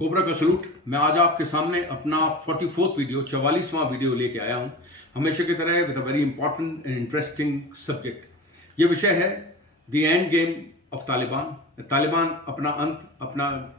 Cobra का salute. मैं आज आपके सामने अपना 44वां वीडियो 44वां वीडियो लेके आया हूं, हमेशा की तरह with a very important and interesting subject. ये विषय है the end game of Taliban. Taliban अपना अंत,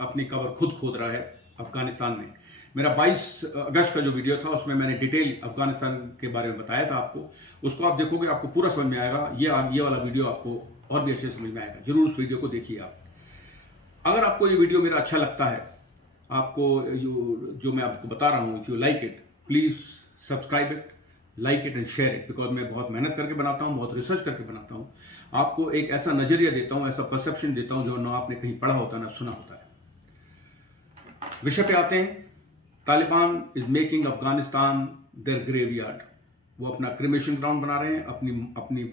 अपनी कबर खुद खोद रहा है अफगानिस्तान में। मेरा 22 अगस्त का जो वीडियो था उसमें मैंने डिटेल अफगानिस्तान के बारे में बताया था आपको। उसको आप देखोगे आपको पूरा समझ में आएगा। ये वाला वीडियो आपको और भी अच्छे समझ में आएगा। जरूर उस वीडियो को देखिए आप। अगर आपको ये वीडियो मेरा अच्छा लगता है, आपको जो मैं आपको बता रहा हूँ, if you like it please subscribe it, like it and share it, because मैं बहुत मेहनत करके बनाता हूँ, बहुत रिसर्च करके बनाता हूँ। आपको एक ऐसा नजरिया देता हूँ, ऐसा परसेप्शन देता हूँ जो ना आपने कहीं पढ़ा होता ना सुना होता है। विषय पे आते हैं। Taliban is making Afghanistan their graveyard. वो अपना क्रिमेशन ग्राउंड बना रहे हैं,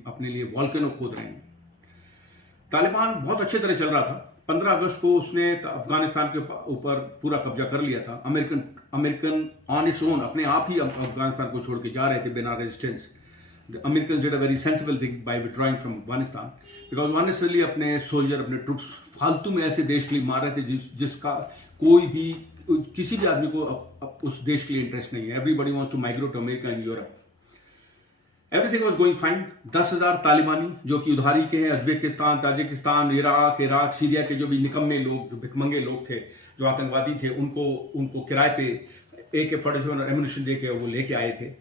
अपने लिए वॉल्केनो खोद रहे हैं। तालिबान बहुत अच्छे तरह चल रहा था। 15 अगस्त को उसने अफगानिस्तान के ऊपर पूरा कब्जा कर लिया था। अमेरिकन ऑन इट्स ओन अपने आप ही अफगानिस्तान को छोड़ के जा रहे थे बिना resistance. The American did a very sensible thing by withdrawing from Afghanistan, because unnecessarily अपने सोल्जर, अपने ट्रुप्स फालतू में ऐसे देश के लिए मार रहे थे जिसका कोई भी किसी भी आदमी को उस देश के लिए इंटरेस्ट नहीं है। Everybody wants to migrate to America and Europe. Everything was going fine. 10,000 तालिबानी जो कि उधारी के हैं, अजबेकिस्तान, ताजिकिस्तान, इराक, सीरिया के जो भी निकम्मे लोग, जो भिकमंगे लोग थे, जो आतंकवादी थे, उनको किराए पे AK-47 एम्यूनिशन दे के वो लेके आए थे।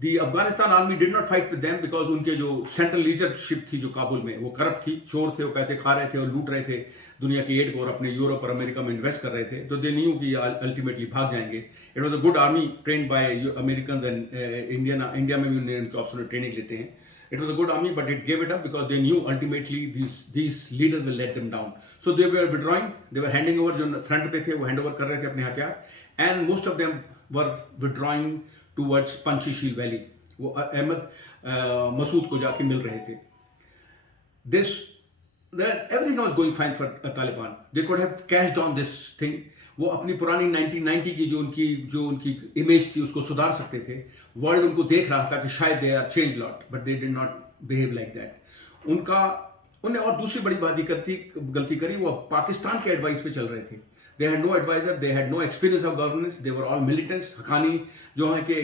The Afghanistan army did not fight with them, because उनके जो सेंट्रल लीडरशिप थी जो काबुल में, वो करप्ट थी, चोर थे, वो पैसे खा रहे थे और लूट रहे थे दुनिया की एड को, और अपने यूरोप और अमेरिका में इन्वेस्ट कर रहे थे। तो दे न्यू कि अल्टीमेटली भाग जाएंगे। It was a good army trained by American and India में भी उनके ऑफिसर ट्रेनिंग लेते हैं। It was a good army, but it gave it up because they knew ultimately these leaders will let them down. So they were withdrawing, they were handing over, जो front पे थे वो hand over कर रहे थे अपने हथियार, and most of them were withdrawing towards Panchsheel valley. वो अहमद मसूद को जाके मिल रहे थे। Everything was going fine for Taliban. They could have cashed on this thing. वो अपनी पुरानी 1990 की जो उनकी इमेज थी उसको सुधार सकते थे। वर्ल्ड उनको देख रहा था कि शायद they are change lot, but they did not behave like that. उन्होंने और दूसरी बड़ी बात गलती करी, वो पाकिस्तान के एडवाइस पे चल रहे थे। They had no advisor, they had no experience of governance, they were all militants। Haqqani जो है कि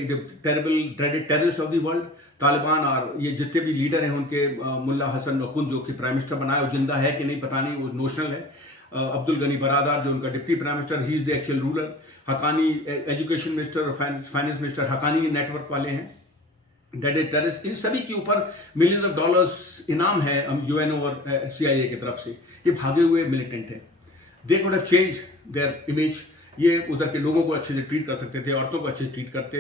terrible dreaded terrorists of the world। Taliban और ये जितने भी लीडर हैं उनके, मुल्ला हसन नकुन जो कि प्राइम मिनिस्टर बनाया, वो जिंदा है कि नहीं पता नहीं, वो नोशनल है। अब्दुल गनी बरादार जो उनका deputy prime minister, he is the actual ruler. Haqqani education minister और फाइनेंस मिनिस्टर हकानी नेटवर्क वाले हैं। डेडेड टेररिस्ट, इन सभी के ऊपर मिलियंस ऑफ डॉलर्स इनाम है UNO और CIA की तरफ से। ये भागे हुए मिलिटेंट हैं। They could have change their image. ये उधर के लोगों को अच्छे से ट्रीट कर सकते थे, औरतों को अच्छे से ट्रीट करते,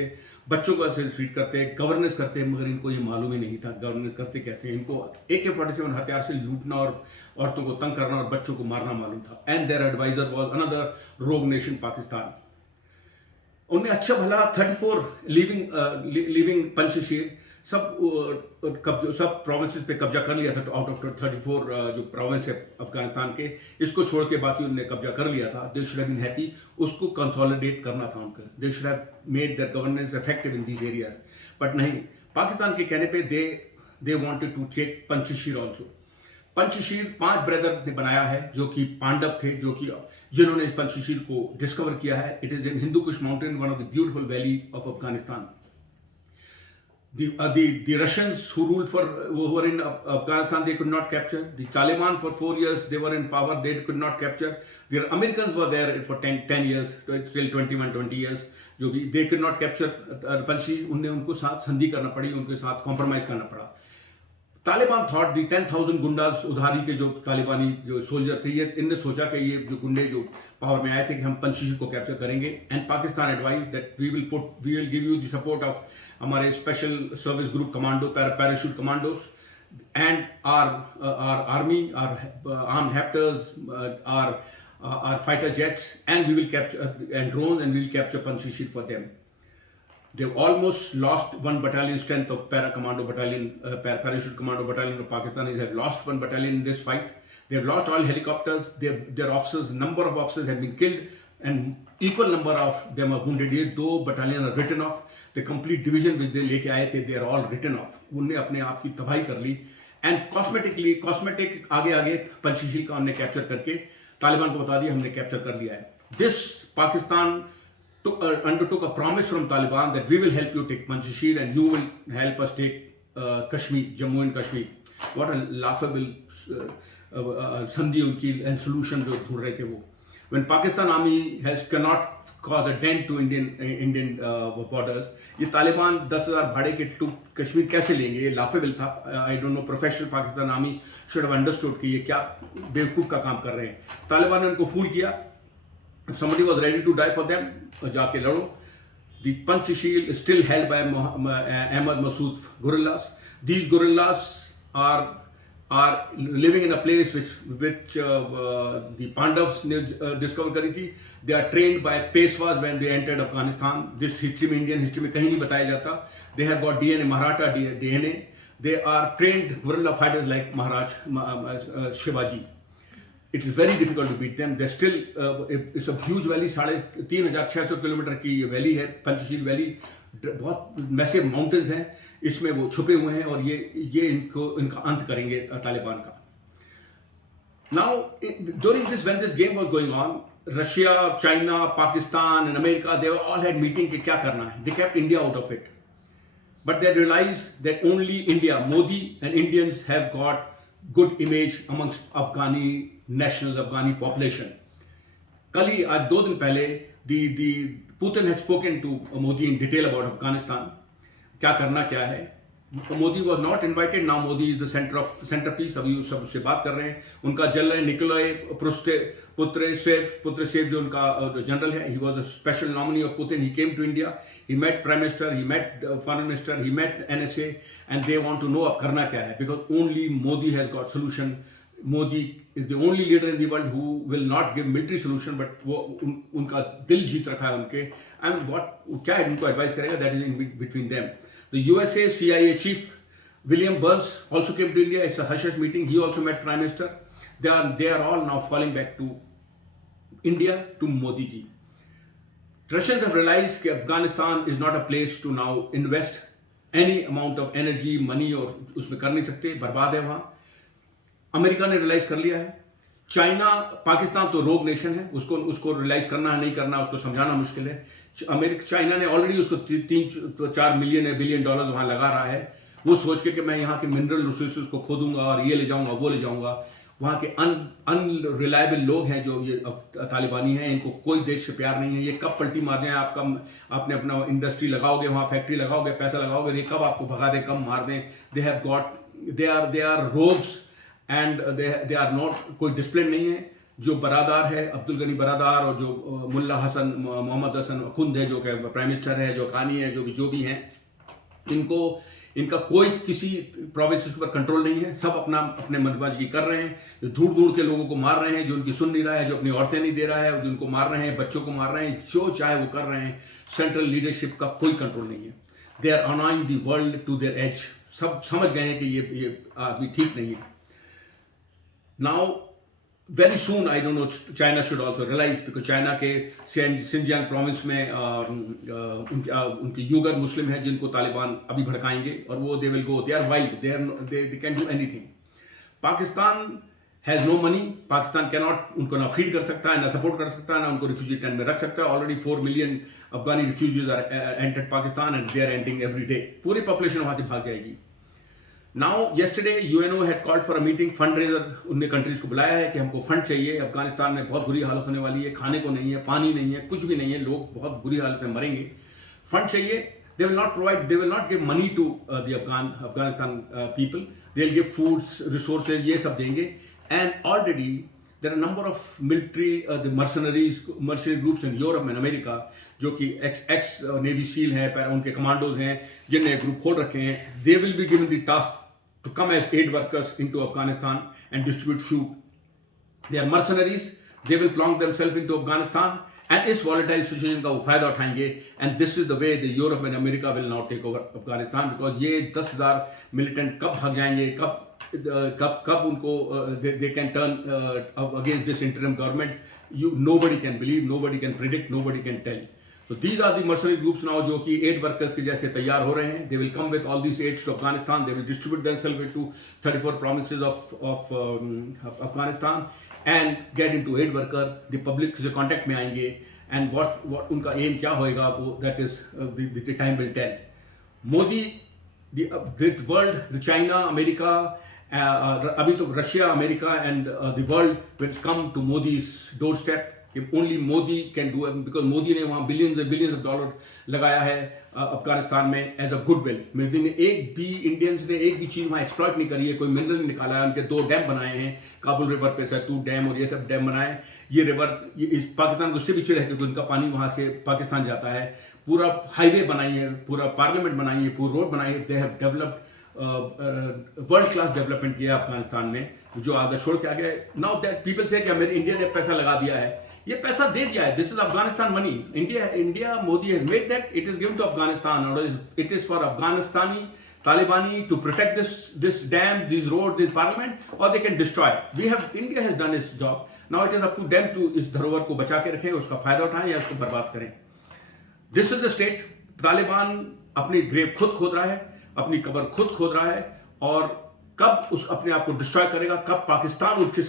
बच्चों को अच्छे से ट्रीट करते, गवर्नेंस करते, मगर इनको ये मालूम ही नहीं था गवर्नेंस करते कैसे। इनको AK-47 हथियार से लूटना और औरतों को तंग करना और बच्चों को मारना मालूम था। And their adviser was another rogue nation Pakistan. उनने अच्छा भला 34 लिविंग पंचशील सब प्रोविंसेस पे कब्जा कर लिया था। तो आउट ऑफ 34 जो प्रोविंस है अफगानिस्तान के, इसको छोड़ के बाकी उन्होंने कब्जा कर लिया था। They should have been happy. उसको कंसोलिडेट करना था उनका। They should have made their governance effective in these areas, but नहीं। पाकिस्तान के कहने पे they wanted to check Panchsheel also. Panchsheel 5 brother ने बनाया है जो कि पांडव थे, जिन्होंने इस पंचशील को डिस्कवर किया है। It is in Hindu Kush mountain, one of the beautiful valley of Afghanistan. The Russians who were in Afghanistan, they could not capture. The Taliban for 4 years they were in power, they could not capture. The Americans were there for 10 years till 20 years, जो भी they could not capture Panchsheel. उनको साथ संधि करना पड़ी, उनके साथ compromise करना पड़ा। तालिबान थॉट दी 10,000 गुंडास, उधारी के जो तालिबानी जो सोल्जर थे, ये इनने सोचा कि ये जो गुंडे जो पावर में आए थे कि हम पंचशील को कैप्चर करेंगे। And Pakistan advise that we will give you the support of हमारे special service group commando, parachute commandos, and our army, our armed helicopters, our fighter jets, and we will capture and drone, and we will capture Panjshir for them. They've almost lost 1 battalion strength of parachute commando battalion of Pakistanis have lost 1 battalion in this fight. They've lost all helicopters. Their officers, number of officers have been killed, and equal number of them are wounded. ये 2 battalion are written off. The complete division which they लेके आए थे, they are all written off. उनने अपने आप की तबाही कर ली। And cosmetic आगे पंचशील का हमने कैप्चर करके तालिबान को बता दिया हमने कैप्चर कर लिया है। This Pakistan undertook a promise from Taliban that we will help you take Panjshir and you will help us take Kashmir, Jammu and Kashmir. What a laughable sandhi unki and solution जो ढूंढ रहे थे वो. When Pakistan army cannot cause a dent to Indian borders, ये तालिबान 10,000 भाड़े के to Kashmir कैसे लेंगे? ये लाफेबल था. I don't know, professional Pakistan army should have understood कि ये क्या बेवकूफ़ का काम कर रहे हैं. तालिबान ने उनको फूल किया. If somebody was ready to die for them, जाके लड़ो. The Panjshir is still held by Ahmad Masood guerrillas. These guerrillas are living in a place which the Pandavas ने discover करी थी. They are trained by Peshwas when they entered Afghanistan. This history में, Indian history में कहीं नहीं बताया जाता. They have got DNA, Maratha DNA. They are trained guerrilla fighters like Maharaj Shivaji. It is very difficult to beat them. They're still it's a huge valley. 3,600 kilometre की ये valley है, Panchsheel valley. बहुत massive mountains हैं, इसमें वो छुपे हुए हैं और ये इनका अंत करेंगे तालिबान का. Now, during this, when this game was going on, Russia, China, Pakistan, and America, they all had meeting कि क्या करना है. They kept India out of it. But they realized that only India, Modi and Indians have got good image amongst Afghani nationals, Afghani population. कल ही आज 2 दिन पहले the Putin had spoken to Modi in detail about Afghanistan. क्या करना क्या है. Modi was not invited. Now Modi is the centerpiece. अभी सब उससे बात कर रहे हैं. उनका जनरल निकोलाई पुत्रशेव जो उनका जनरल है, he was a special nominee of Putin. He came to India. He met Prime Minister. He met Foreign Minister. He met NSA, and they want to know अब करना क्या है, because only Modi has got solution. Modi is the only leader in the world who will not give military solution, but वो उनका दिल जीत रखा है उनके. And क्या है उनको advise करेगा, that is in between them. The USA CIA chief William Burns also came to India. It's a hush-hush meeting. He also met Prime Minister. They are all now falling back to India, to Modi ji. Russians have realized that Afghanistan is not a place to now invest any amount of energy, money, और उसमें कर नहीं सकते, बर्बाद है वहाँ. America ने realise कर लिया है. चाइना, पाकिस्तान तो रोग नेशन है, उसको रियलाइज करना है नहीं करना, उसको समझाना मुश्किल है. चाइना ने ऑलरेडी उसको 3-4 मिलियन बिलियन डॉलर वहां लगा रहा है. वो सोच के कि मैं यहाँ के मिनरल रिसोर्सेज को खोदूंगा और ये ले जाऊंगा वो ले जाऊंगा. वहाँ के अनरिलायबल लोग हैं जो ये तालिबानी हैं, इनको कोई देश से प्यार नहीं है. ये कब पलटी मार दें, आपने अपना इंडस्ट्री लगाओगे, वहाँ फैक्ट्री लगाओगे, पैसा लगाओगे, ये कब आपको भगा दें, कब मार दें. They are rogues and they are not, कोई डिसिप्लिन नहीं है. जो बरादार है, अब्दुल गनी बरादार, और जो मुल्ला हसन मोहम्मद हसन खुंद है जो कि प्राइम मिनिस्टर है, जो कानी है, जो भी हैं, इनका कोई किसी प्रोविंसेस पर कंट्रोल नहीं है. सब अपने मतबाजी कर रहे हैं. जो ढूंढ के लोगों को मार रहे हैं, जो उनकी सुन नहीं रहा है, जो अपनी औरतें नहीं दे रहा है, जो उनको मार रहे हैं, बच्चों को मार रहे हैं, जो चाहे वो कर रहे हैं. सेंट्रल लीडरशिप का कोई कंट्रोल नहीं है. They are annoying the world to their edge. सब समझ गए हैं कि ये आदमी ठीक नहीं है. Now very soon, I don't know, China should also realize, because China के Xinjiang province में उनके यूगर मुस्लिम हैं जिनको तालिबान अभी भड़काएंगे, और वो they will go, they are wild, they can do anything. Pakistan has no money. Pakistan cannot उनको ना फीड कर सकता है, ना सपोर्ट कर सकता है, ना उनको रिफ्यूजी कैंप में रख सकता है. Already 4 million Afghani refugees are entered Pakistan and they are entering every day. पूरी पॉपुलेशन वहाँ से भाग जाएगी. Now, yesterday, UNO had called for a meeting, fundraiser. उनने कंट्रीज को बुलाया है कि हमको फंड चाहिए. अफगानिस्तान में बहुत बुरी हालत होने वाली है, खाने को नहीं है, पानी नहीं है, कुछ भी नहीं है, लोग बहुत बुरी हालत में मरेंगे. फंड चाहिए. They will not give money to the Afghanistan people. They'll give foods, resources, ये सब देंगे. And already there are a number of military, the mercenary groups in Europe and America, जो कि ex Navy SEAL हैं, उनके commandos हैं, जिनने group खोल रखे हैं. They will be given the task to come as aid workers into Afghanistan and distribute food. They are mercenaries. They will plonk themselves into Afghanistan and इस volatile situation का वो फायदा उठाएंगे. And this is the way the Europe and America will now take over Afghanistan, because ये 10,000 militant कब भाग जाएंगे, कब उनको they can turn against this interim government. Nobody can believe, nobody can predict, nobody can tell. So these are the mercenary groups now जो कि aid workers के जैसे तैयार हो रहे हैं. They will come with all these aids to Afghanistan. They will distribute themselves into 34 provinces of Afghanistan, and get into aid worker, the पब्लिक से कॉन्टैक्ट में आएंगे, एंड वॉट उनका एम क्या होएगा वो that is the time will tell. Modi, the world, the China, America, अभी तो Russia, America and the world will come to Modi's doorstep. Only Modi can do, because Modi ने वहाँ बिलियंस ऑफ डॉलर लगाया है अफगानिस्तान में as a goodwill. Modi ने एक भी इंडियंस ने एक भी चीज़ वहाँ एक्सप्लॉइट नहीं करी है, कोई मिनरल नहीं निकाला है. उनके 2 डैम बनाए हैं काबुल रिवर पे, सैतूत डैम और ये सब डैम बनाए. ये रिवर पाकिस्तान को उससे भी चिड़ है क्योंकि उनका पानी वहाँ से पाकिस्तान जाता है. पूरा हाईवे बनाई है, पूरा पार्लियामेंट बनाई है, पूरा रोड बनाई है. They have developed world class development किया अफगानिस्तान में, जो आगे छोड़ के आ गए. नाउ दैट पीपल से कि मेरे इंडिया ने पैसा लगा दिया है, ये पैसा दे दिया है. This is Afghanistan money. India Modi has made that, it is given to Afghanistan और it is for Afghanistani Talibani to protect this dam, these roads, this parliament, or they can destroy. India has done its job. Now it is up to them to इस धरोहर को बचा के रखें, उसका फायदा उठाएं या उसको बर्बाद करें. This is the state. Taliban अपनी ग्रेव खुद खोद रहा है, अपनी कब्र खुद खोद रहा है, और कब उस अपने आप को डिस्ट्रॉय करेगा, कब पाकिस्तान उसके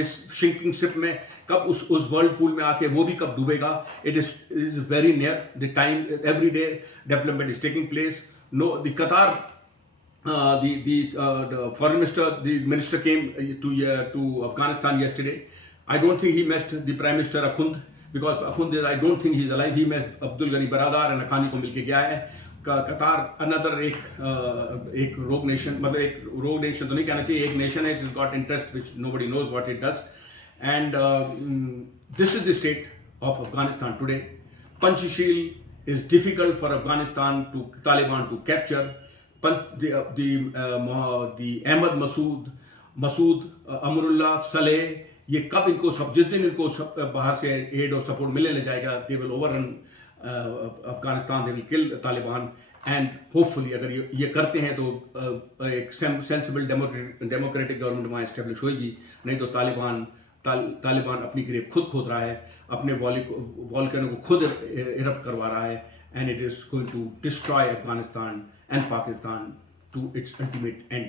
इस शिंकिंग शिप में, कब उस वर्ल्ड पूल में आके वो भी कब डूबेगा. It is very near the time. Every day development is taking place. No, the Qatar, the foreign minister, the minister came to Afghanistan yesterday. I don't think he met the Prime Minister Akhund, because Akhund, I don't think he's alive. He met Abdul Ghani Baradar and Akhani को मिलके गया है. कतार another एक रोग nation, मतलब एक रोग नेशन तो नहीं कहना चाहिए, एक नेशन है जिस got interest which nobody knows what it does. And this is the state of Afghanistan today. Panchsheel is difficult for Afghanistan to Taliban to capture. The Ahmad Masood, Amrullah Saleh, ये कब इनको सब, जिस दिन इनको बाहर से एड और सपोर्ट मिलने जाएगा, they will overrun Afghanistan, they will kill Taliban. And hopefully अगर ये करते हैं तो एक सेंसिबल डेमोक्रेटिक गवर्नमेंट वहाँ एस्टेब्लिश होगी. नहीं तो तालिबान अपनी ग्रेव खुद खोद रहा है, अपने वॉल्केनो को खुद इरप्ट करवा रहा है, and it is going to destroy Afghanistan and Pakistan to its ultimate and.